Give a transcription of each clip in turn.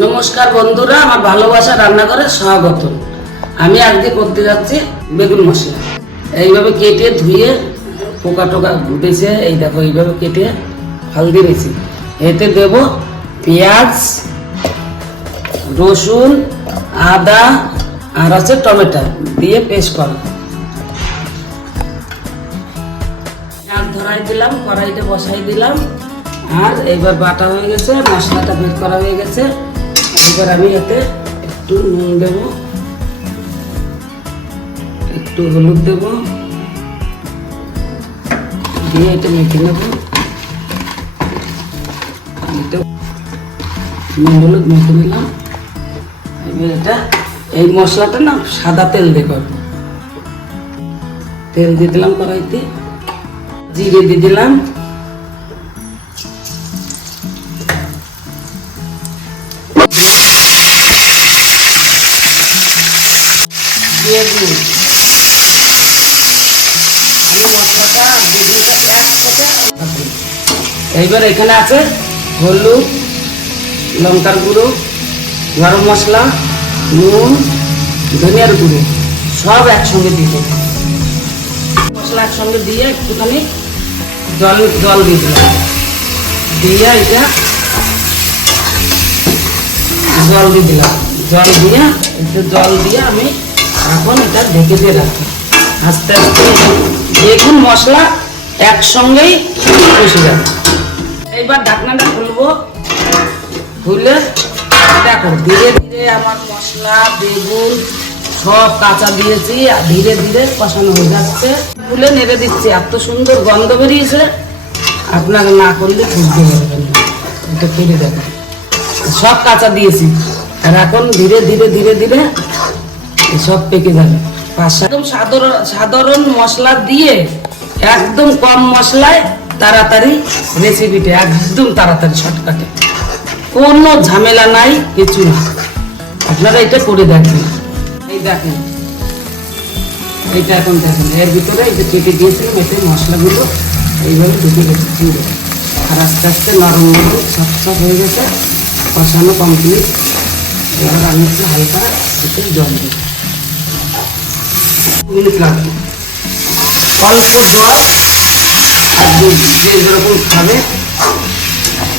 নমস্কার বন্ধুরা, আমার ভালোবাসা রান্নাঘরে স্বাগত। আমি আজকে করতে যাচ্ছি বেগুন মশলা। এইভাবে কেটে ধুয়ে পোকা টোকা বেছে এই দেখো এইভাবে কেটে হলদি নিয়েছি। এতে দেব পেঁয়াজ, রসুন, আদা আর আছে টমেটো দিয়ে পেস্ট করো। পেঁয়াজ ধরাই দিলাম, কড়াইতে বসাই দিলাম। আর এইবার বাটা হয়ে গেছে, মশলাটা বের করা হয়ে গেছে। এবার আমি এতে একটু নুন দেব, একটু হলুদ দেব, দিয়ে এটা মেখে নেব। নুন হলুদ মেখে নিলাম। এবার এটা এই মশলাটা না সাদা তেল দিয়ে করবো। তেল দিয়ে দিলাম কড়াইতে, জিরে দিয়ে দিলাম, এইবার এখানে আছে হলুদ, লঙ্কার গুঁড়ো, গরম মশলা, নুন, ধনিয়ার গুঁড়ো সব একসঙ্গে দিয়ে দেবো। মশলা একসঙ্গে দিয়ে একটুখানি জল দিয়ে দিলাম, দিয়ে এটা জল দিয়ে দিলাম। জল দিয়ে আমি এখন এটা ঢেকে দিয়ে রাখবো। আস্তে আস্তে বেগুন মশলা একসঙ্গেই বসে যাবে। এইবার ঢাকনাটা খুলবো, খুলে দেখো ধীরে ধীরে আমার মশলা বেগুন সব কাঁচা দিয়েছি আর ধীরে ধীরে কষানো হয়ে যাচ্ছে। খুলে নেড়ে দিচ্ছি, এত সুন্দর গন্ধ বেরিয়েছে, আপনারা না করলে বুঝতে পারবেন না। এটা ফিরে দেখো সব কাঁচা দিয়েছি, আর এখন ধীরে ধীরে ধীরে ধীরে সব পেকে যাবে। একদম সাধারণ মশলা দিয়ে একদম কম মশলায় তাড়াতাড়ি রেসিপিটা, একদম তাড়াতাড়ি শর্টকাটে, কোনো ঝামেলা নাই, কিছু না। আপনারা এটা করে দেখবেন। এই দেখেন এইটা এখন দেখেন এর ভিতরে এই যে কেটে দিয়েছিলাম এতে মশলাগুলো এইভাবে ঢুকে গেছে পুরো, আর আস্তে আস্তে নরম নরম সব হয়ে গেছে, কষানো কমপ্লিট। এবার আমি একটু হালকা এতে জল দিই, মিনিট লাগবে, অল্প জল। আর যে যেরকম খাবে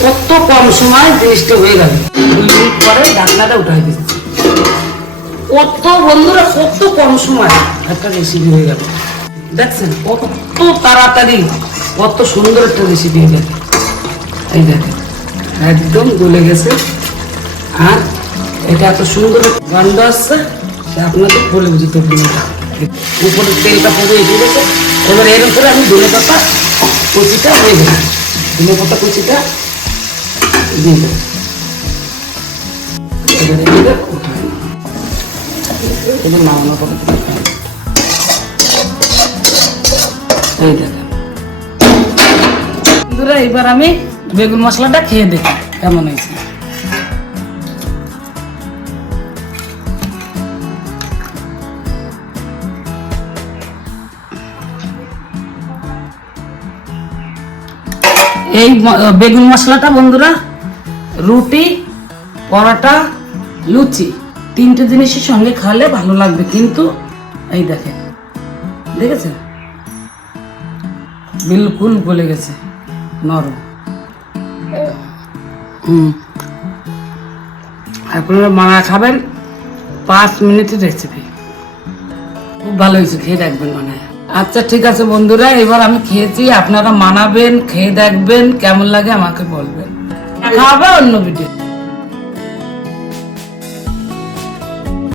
কত কম সময় জিনিসটা হয়ে গেল। 2 মিনিট পরে ঢাকনাটা উঠাই দিচ্ছি। কত বন্ধুরা কত কম সময় একটা রেসিপি হয়ে গেল, দেখছেন কত তাড়াতাড়ি, কত সুন্দর একটা রেসিপি হয়ে গেল। এই দেখেন একদম গলে গেছে, আর এটা এত সুন্দর গন্ধ আসছে আপনাদের বলে বুঝতে পারবেন না। উপরে তেলটা পুরো এসে গেছে। এবার এর উপরে আমি ধনেপাতা কুচিটা হয়ে গেছে, ধনেপাতা কুচিটা দিয়ে দেবো। এবার নামানোর পরে এই দেখেন বন্ধুরা, এবার আমি বেগুন মশলাটা খেয়ে দেখি কেমন হয়েছে। এই বেগুন মশলাটা বন্ধুরা রুটি, পরোটা, লুচি 3টে জিনিসের সঙ্গে খালে ভালো লাগবে। কিন্তু এই দেখেন, দেখেছেন বিলকুল গলে গেছে, নরম। আপনারা মানা খাবেন, 5 মিনিটের রেসিপি, খুব ভালো হয়েছে, খেয়ে দেখবেন মানে। আচ্ছা ঠিক আছে বন্ধুরা, এবার আমি খেয়েছি, আপনারা মানাবেন, খেয়ে দেখবেন কেমন লাগে আমাকে বলবেন। খাওয়াবে অন্য ভিডিও।